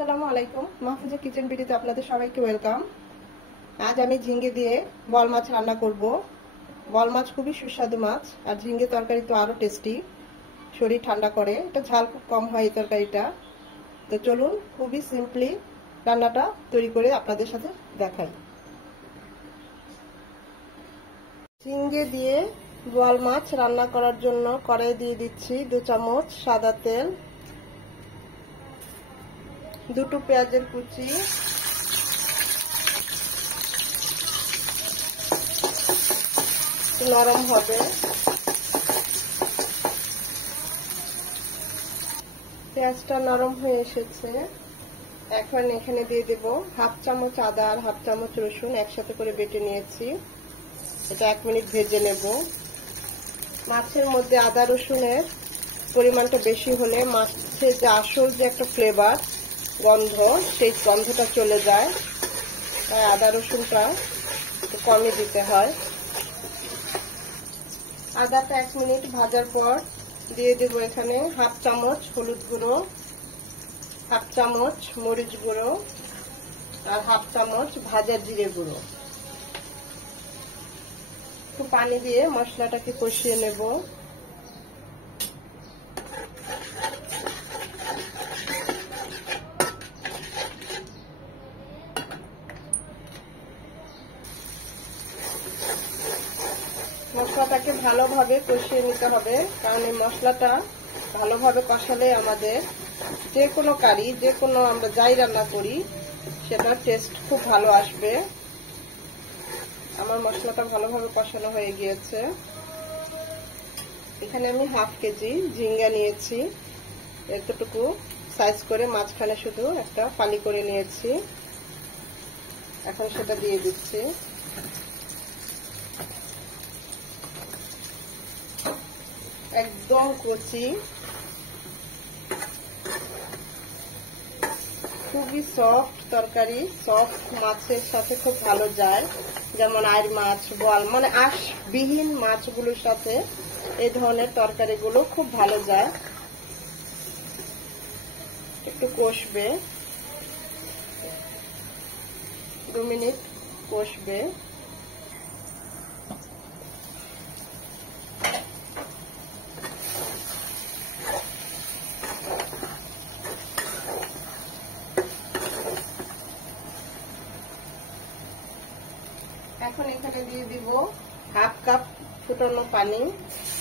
আসসালামু আলাইকুম, মাহফুজা কিচেন ভিডিওতে আপনাদের সবাইকে ওয়েলকাম। আজ আমি ঝিঙ্গে দিয়ে বল মাছ রান্না করব। বল মাছ খুবই সুস্বাদু মাছ, আর ঝিঙ্গে তরকারি তো আরো টেস্টি, শরীর ঠান্ডা করে। এটা ঝাল খুব কম হয় এই তরকারিটা। তো চলুন খুবই সিম্পলি রান্নাটা তৈরি করে আপনাদের সাথে দেখাই। ঝিঙ্গে দিয়ে বল মাছ রান্না করার জন্য কড়াই দিয়ে দিচ্ছি 2 চামচ সাদা তেল, 2টো পেঁয়াজের কুচি, নরম হবে। পেঁয়াজটা নরম হয়ে এসেছে, এখন এখানে দিয়ে দেব 1/2 চামচ আদা আর 1/2 চামচ রসুন একসাথে করে বেটে নিয়েছি। এটা 1 মিনিট ভেজে নেব। মাছের মধ্যে আদা রসুনের পরিমাণটা বেশি হলে মাছের যে আসল যে একটা ফ্লেভার গন্ধ, সেই গন্ধটা চলে যায়, তাই আদা রসুনটা একটু কমই দিতে হয়। আদাটা 1 মিনিট ভাজার পর দিয়ে দেব এখানে 1/2 চামচ হলুদ গুঁড়ো, 1/2 চামচ মরিচ গুঁড়ো আর 1/2 চামচ ভাজা জিরে গুঁড়ো। একটু পানি দিয়ে মশলাটাকে কষিয়ে নেব। মশলাটাকে ভালোভাবে কষিয়ে নিতে হবে, কারণ এই মশলাটা ভালোভাবে কষালে আমাদের যে কোনো কারি, যে কোনো আমরা যাই রান্না করি সেটার টেস্ট খুব ভালো আসবে। আমার মশলাটা ভালোভাবে কষানো হয়ে গিয়েছে। এখানে আমি 1/2 কেজি ঝিঙ্গা নিয়েছি, এতটুকু সাইজ করে মাঝখানে শুধু একটা ফালি করে নিয়েছি। এখন সেটা দিয়ে দিচ্ছি। একদম কচি, খুবই সফট তরকারি, সফট মাছের সাথে খুব ভালো যায়, যেমন আইর মাছ, বোয়াল, মানে আঁশবিহীন মাছগুলোর সাথে এই ধরনের তরকারিগুলো খুব ভালো যায়। একটু কষবে, 2 মিনিট কষবে। এখন এখানে দিয়ে দিব 1/2 কাপ ফুটানো পানি।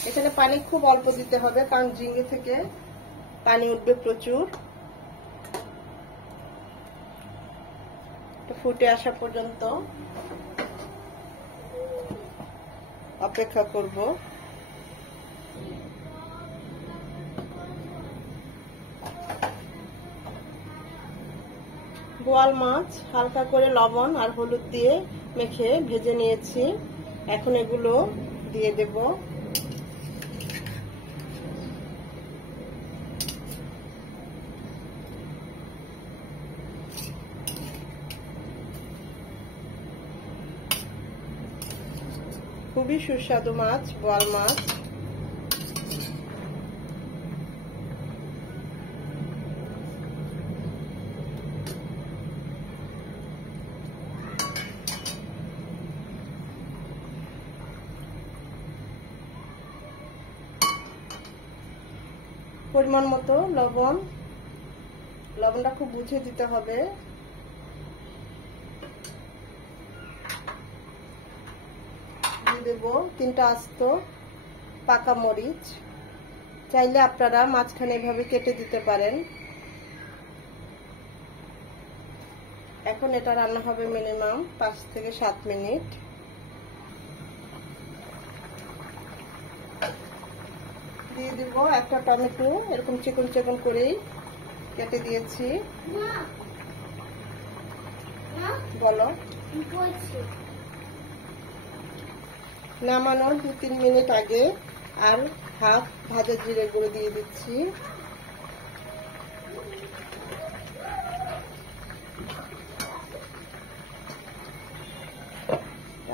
এখানে পানি খুব অল্প দিতে হবে, কারণ ঝিঙ্গে থেকে পানি উঠবে প্রচুর। ফুটে আসা পর্যন্ত অপেক্ষা করব। বোয়াল মাছ হালকা করে লবণ আর হলুদ দিয়ে মেখে ভেজে নিয়েছি। এখন এগুলো দিয়ে দেব। খুবই সুস্বাদু মাছ, বোয়াল মাছ। পরিমাণ মতো লবণ, লবণটা খুব বুঝে দিতে হবে। দিয়ে দেব 3টা আস্ত পাকা মরিচ, চাইলে আপনারা মাঝখানে এভাবে কেটে দিতে পারেন। এখন এটা রান্না হবে মিনিমাম 5 থেকে 7 মিনিট। দিয়ে দিব একটা টমেটো, এরকম চিকন চিকন করেই কেটে দিয়েছি। বলো, নামানোর 2-3 মিনিট আগে আর 1/2 ভাজা জিরে গুঁড়ো দিয়ে দিচ্ছি।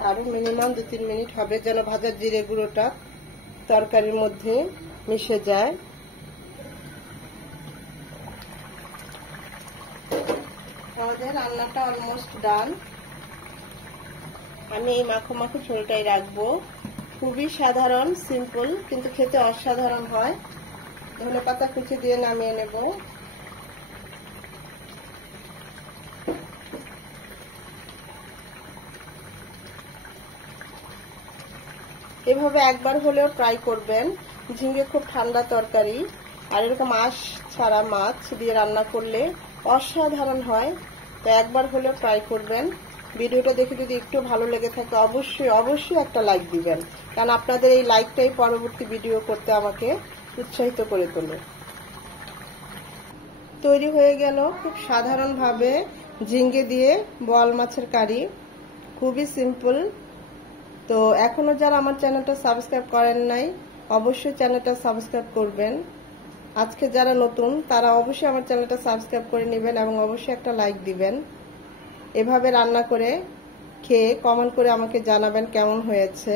আরো মিনিমাম 2-3 মিনিট হবে, যেন ভাজা জিরে গুঁড়োটা তরকারির মধ্যে মিশে যায়। আমাদের রান্নাটা অলমোস্ট ডান। আমি এই মাখো মাখো ঝোলটাই রাখবো। খুবই সাধারণ, সিম্পল, কিন্তু খেতে অসাধারণ হয়। ধনেপাতা কুচি দিয়ে নামিয়ে নেব। এভাবে একবার হলেও ট্রাই করবেন। ঝিঙে খুব ঠান্ডা তরকারি, আর এরকম আঁশ ছাড়া মাছ দিয়ে রান্না করলে অসাধারণ হয়। তো একবার হলেও ট্রাই করবেন। ভিডিওটা দেখে যদি একটু ভালো লেগে থাকে অবশ্যই অবশ্যই একটা লাইক দিবেন, কারণ আপনাদের এই লাইকটাই পরবর্তী ভিডিও করতে আমাকে উৎসাহিত করে তোলে। তৈরি হয়ে গেল খুব সাধারণভাবে ঝিঙ্গে দিয়ে বোয়াল মাছের কারি। খুবই সিম্পল। তো এখনো যারা আমার চ্যানেলটা সাবস্ক্রাইব করেন নাই অবশ্যই চ্যানেলটা সাবস্ক্রাইব করবেন। আজকে যারা নতুন তারা অবশ্যই আমার চ্যানেলটা সাবস্ক্রাইব করে নেবেন এবং অবশ্যই একটা লাইক দিবেন। এভাবে রান্না করে খেয়ে কমেন্ট করে আমাকে জানাবেন কেমন হয়েছে।